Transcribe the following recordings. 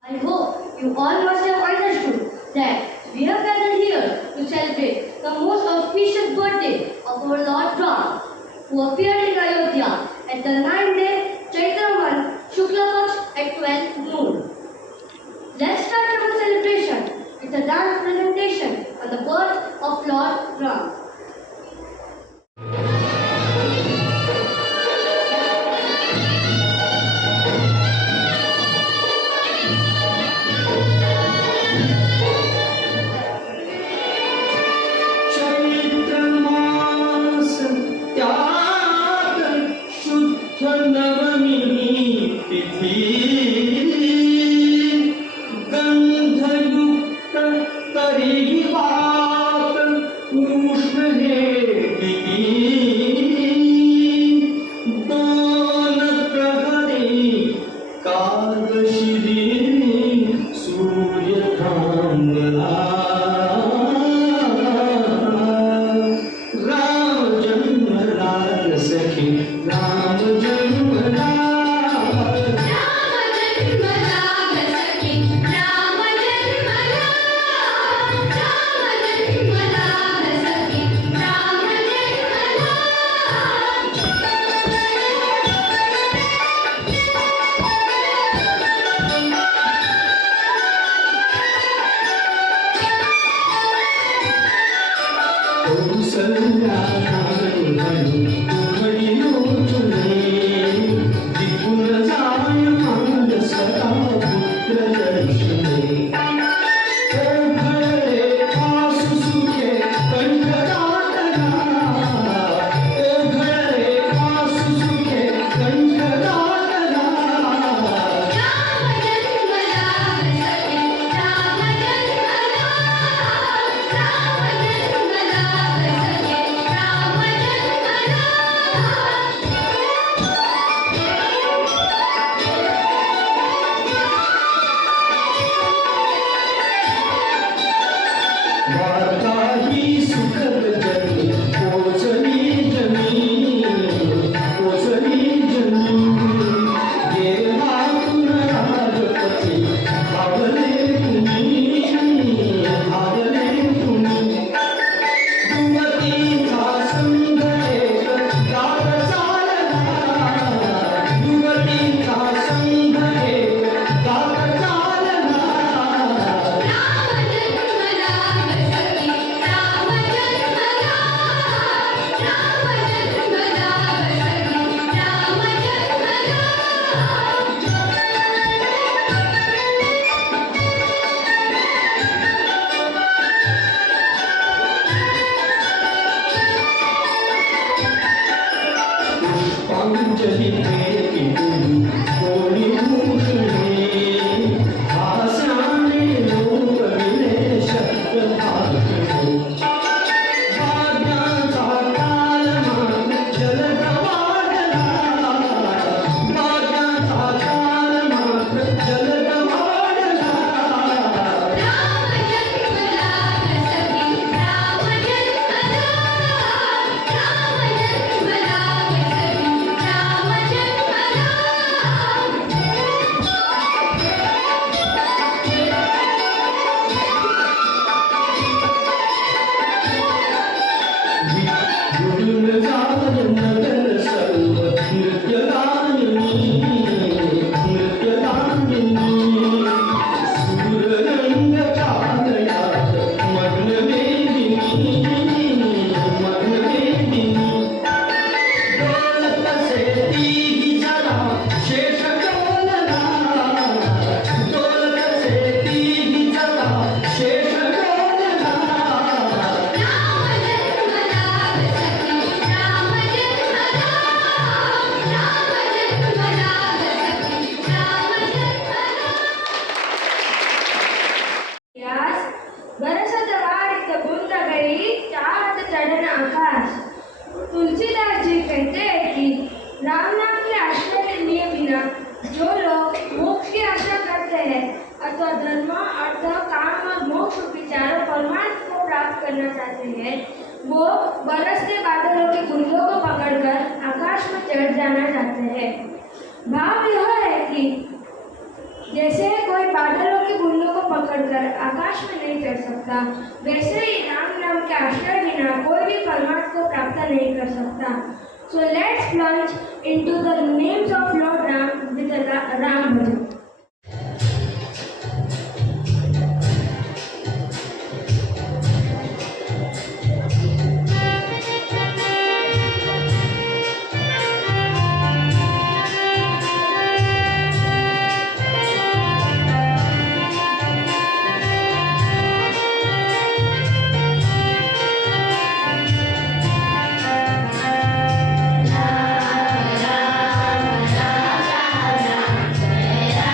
I hope you all must have understood that we have gathered here to celebrate the most auspicious birthday of our Lord Ram, who appeared in Ayodhya at the 9th day Chaitra month Shukla Paksh at 12 noon. Let's start our celebration with a dance presentation on the birth of Lord Ram. Tulsidas ji कहते हैं कि राम नाम के आश्रय के लिए बिना जो लोग मोक्ष की आशा करते हैं अथवा धर्म अर्थ काम और मोक्ष विचारों परमार्थ को प्राप्त चाहते हैं वो बरसते बादलों के गुल्लों को पकड़कर आकाश में चढ़ जाना चाहते हैं। भाव यह है कि जैसे कोई बादलों के गुल्लों को पकड़कर आकाश में नहीं चढ़ सकता, वैसे ही राम नाम के आश्रय बिना कोई भी परमार्थ को प्राप्त नहीं कर सकता। So let's plunge into the names of Lord Ram with the Ram Bhajan. Ram Ram Ram Ram Ram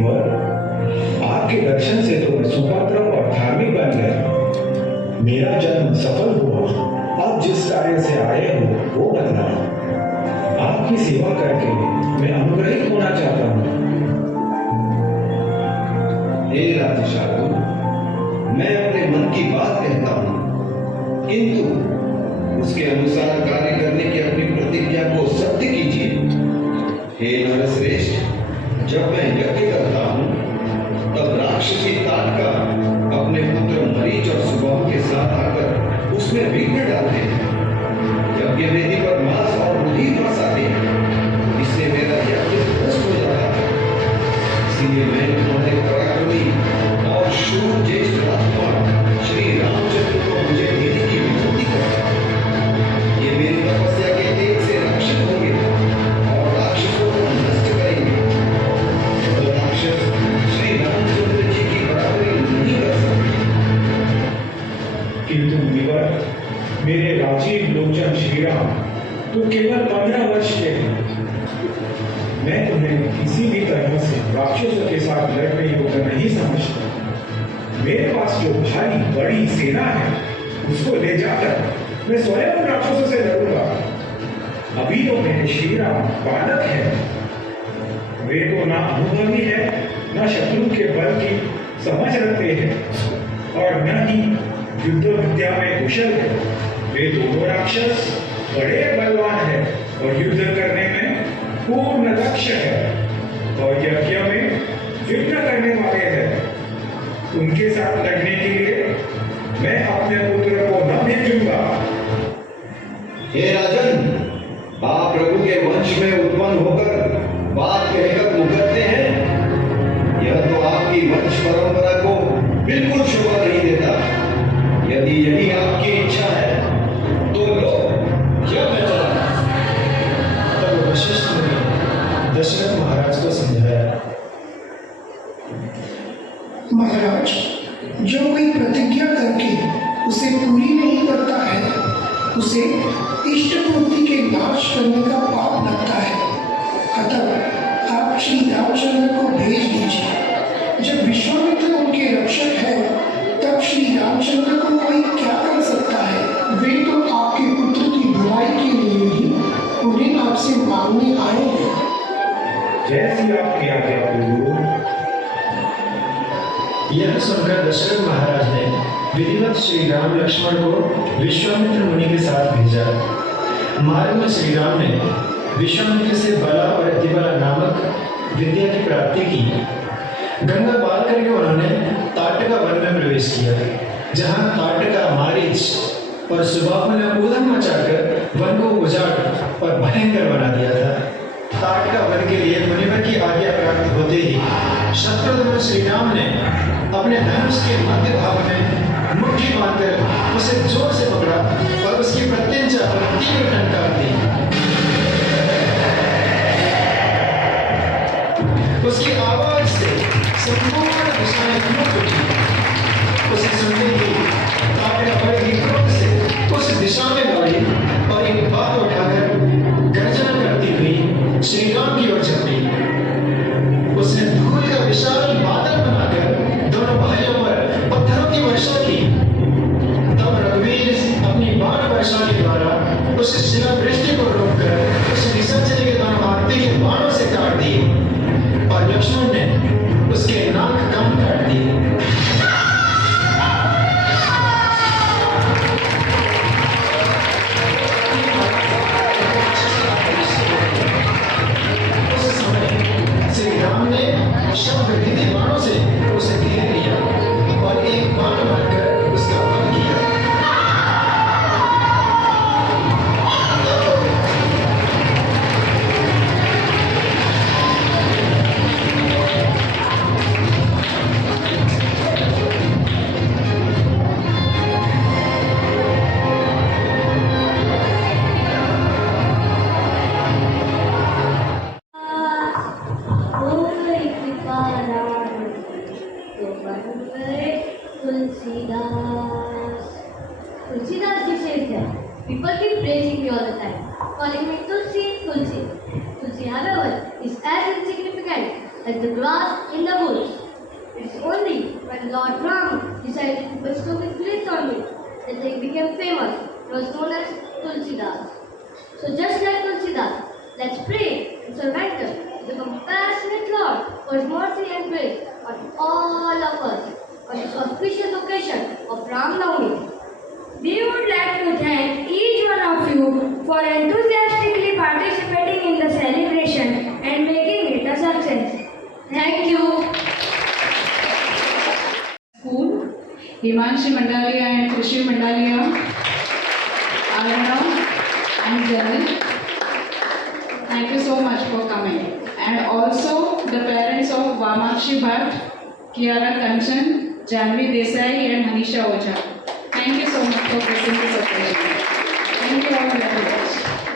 मुनिवर, आपके दर्शन से तो मैं सुपात्र और धार्मिक बन गया। मेरा जन्म सफल हुआ। आप जिस कार्य से आए हो वो बदला। आपकी सेवा करके मैं अनुग्रहित होना चाहता हूँ। हे राजशार्दूल, मैं अपने मन की बात कहता हूँ, किंतु उसके अनुसार कार्य करने की अपनी प्रतिज्ञा को सत्य कीजिए। हे नरश्रेष्ठ, जब मैं यज्ञ करता हूँ तब राक्षसी ताटका अपने पुत्र मरीच और सुबाहु के साथ आकर उसमें विघ्न डालते हैं। यज्ञ वेदी पर मांस और रुधि बरसाते हैं। इससे मेरा यज्ञ ध्वस्त हो जाता है। इसलिए मैं तुम्हारे पराक्रमी और शूर ज्येष्ठ राजकुमार श्री रामचंद्र को मुझे देने की विनती करता हूँ। ये मेरी तपस्या के तेज से रक्षित होंगे और राक्षसों को नष्ट करेंगे। तो राक्षस श्री रामचंद्र जी की बराबरी नहीं कर सकते। किंतु मुनिवर, मेरे राजीव लोचन श्री राम तो केवल 15 वर्ष के हैं। मैं तुम्हें किसी भी तरह से राक्षसों के साथ लड़ने योग्य नहीं समझता। मेरे पास जो भारी बड़ी सेना है उसको ले जाकर मैं स्वयं उन राक्षसों से लड़ूंगा। अभी तो मेरे श्री राम बालक है। वे तो ना अनुभवी है, ना शत्रु के बल की समझ रखते हैं और न ही युद्ध विद्या में कुशल है। वे दोनों राक्षस बड़े बलवान हैं और युद्ध करने में पूर्ण दक्ष है और यज्ञ में विघ्न करने वाले हैं। उनके साथ लड़ने के लिए मैं अपने पुत्र को न भेजूंगा। हे राजन, आप प्रभु के वंश में उत्पन्न होकर बात कहकर मुकरते हैं। यह तो आपकी वंश परंपरा को बिल्कुल शोभा नहीं देता। यदि यही आपकी इच्छा है तो लो, यह मैं चला। तब वशिष्ठ ने दशरथ महाराज को समझाया। महाराज, जो कोई प्रतिज्ञा करके उसे पूरी नहीं करता है उसे इष्ट पूर्ति के नाश करने का पाप लगता है। अतः आप श्री रामचंद्र को भेज दीजिए। जब विश्वामित्र उनके रक्षक है तब श्री रामचंद्र को कोई क्या कर सकता है। वे तो आपके पुत्र की भलाई के लिए ही उन्हें आपसे मांगने आए हैं। जैसी आपकी आज्ञा प्रभु। यह सुनकर दशरथ महाराज ने विधिवत श्री राम लक्ष्मण को विश्वामित्र मुनि के साथ भेजा। मार्ग में श्री राम ने विश्वामित्र से बला और अतिबला नामक विद्या की प्राप्ति की। गंगा पार करके उन्होंने ताटका वन में प्रवेश किया, जहाँ ताटका, मारीच और सुबाहु ने ऊधम मचाकर वन को उजाड़ और भयंकर बना दिया था। ताटका वन के लिए मुनिवर की आज्ञा प्राप्त होते ही शत्रुघ्न श्री राम ने अपने धनुष के मध्य भाग में मुट्ठी बांधकर उसे जोर से पकड़ा और उसकी प्रत्यंचा पर तीव्र टंकार दी। उसकी आवाज से संपूर्ण दिशाएं कांप उठी। उसे सुनते ही ताटका बड़े ही क्रोध से उस दिशा में दौड़ी और एक बात उठाकर गर्जना करती हुई श्री राम की ओर चली। उसने धूल का विशाल बादल बनाकर दोनों भाइयों पर पत्थरों की वर्षा की। तब रघुवीर अपनी बाण वर्षा के द्वारा उस शिलावृष्टि को रोककर उस निशाचरी के द्वारा मारते हुए बाणों से काट दिए और लक्ष्मण ने उसके नाक कान काट दिए। शब्द विधि बाणों से उसे घेर लिया और एक बाण मारकर उसका वध किया। Tulsidas ji says here, people keep praising me all the time, calling me Tulsi, Tulsi. Tulsi, however, is as insignificant like the grass in the woods. It's only when Lord Ram decided to bestow his bliss on me that he became famous. He was known as Tulsidas. So just like Tulsidas, let's pray and surrender to the compassionate Lord for his mercy and grace on all of us on this auspicious occasion of Ram Navami. We would like to thank each one of you for enthusiastically participating in the celebration and making it a success. Thank you. School, Himanshi Mandalia and Krishi Mandalia, Arnav and Janil. Thank you so much for coming. And also the parents of Vamakshi Bhatt, Kiara Kanchan, Janvi Desai and Hanisha Oja. Thank you so much for blessing this occasion. Thank you all very much.